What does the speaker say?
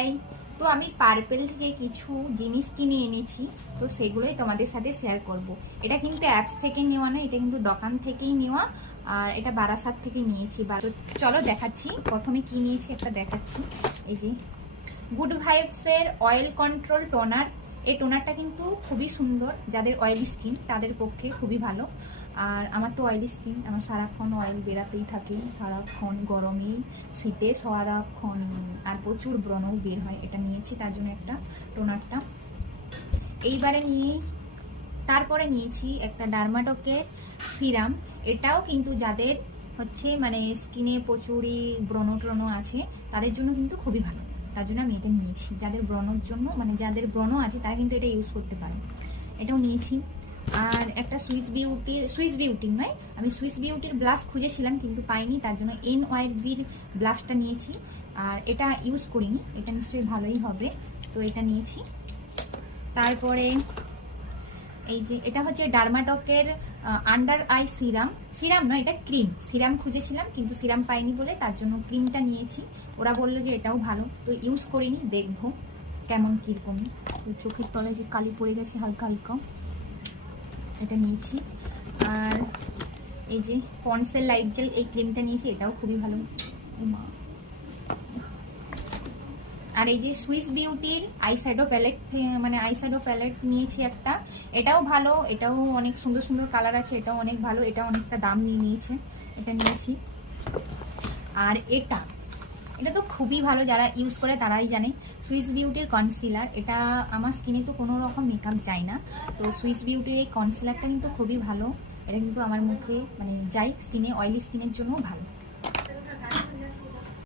High. তো আমি purple থেকে কিছু জিনিস কিনে এনেছি, তো সেগুলোই তোমাদের সাথে শেয়ার করব। এটা কিন্তু অ্যাপস থেকে নেওয়া নয়, এটা কিন্তু দোকান থেকেই নেওয়া। আর এটা বারাসাত থেকে নিয়েছি। চলো দেখাচ্ছি, প্রথমে কি নিয়েছি একটা দেখাচ্ছি। এই যে গুড ভাইবসের অয়েল কন্ট্রোল টোনার। এই টোনারটা কিন্তু খুবই সুন্দর, যাদের অয়েলি স্কিন তাদের পক্ষে খুবই ভালো। আর আমার তো অয়েলি স্কিন, আমার সারাক্ষণ অয়েল বেরাতেই থাকে, সারাক্ষণ গরমে শীতে সারাক্ষণ, আর প্রচুর ব্রণও বের হয়। এটা নিয়েছি তার জন্য একটা টোনারটা। এইবারে তারপরে নিয়েছি একটা ডার্মাটকের সিরাম। এটাও কিন্তু যাদের হচ্ছে মানে স্কিনে প্রচুরই ব্রণ ট্রণ আছে তাদের জন্য কিন্তু খুবই ভালো, তার জন্য আমি এটা নিয়েছি। যাদের ব্রণর জন্য মানে যাদের ব্রণ আছে তারা কিন্তু এটা ইউজ করতে পারে, এটাও নিয়েছি। আর একটা সুইস বিউটির নয়, আমি সুইস বিউটির ব্লাশ খুঁজেছিলাম কিন্তু পাইনি, তার জন্য NYBর ব্লাশটা নিয়েছি। আর এটা ইউজ করিনি, এটা নিশ্চয়ই ভালোই হবে, তো এটা নিয়েছি। তারপরে এই যে এটা হচ্ছে ডার্মাটকের আন্ডার আই সিরাম নয়, এটা ক্রিম। সিরাম খুঁজেছিলাম কিন্তু সিরাম পাইনি বলে তার জন্য ক্রিমটা নিয়েছি। ওরা বললো যে এটাও ভালো, তো ইউজ করিনি, দেখবো কেমন কীরকম। চোখের তলায় যে কালি পড়ে গেছে হালকা হালকা, এটা নিয়েছি। আর এই যে পন্ডসের লাইট জেল, এই ক্রিমটা নিয়েছি, এটাও খুবই ভালো। আর এই যে সুইস বিউটির আইশ্যাডো প্যালেট নিয়েছি একটা, এটাও ভালো, এটাও অনেক সুন্দর সুন্দর কালার আছে, এটাও অনেক ভালো, এটা অনেকটা দাম নিয়েছে, এটা নিয়েছি। আর এটা তো খুবই ভালো, যারা ইউজ করে তারাই জানে, সুইস বিউটির কনসিলার। এটা আমার স্কিনে তো কোনো রকম মেকআপ যায় না, তো সুইস বিউটির এই কনসিলারটা কিন্তু খুবই ভালো। এটা কিন্তু আমার মুখে মানে যাই স্কিনে, অয়েলি স্কিনের জন্য ভালো।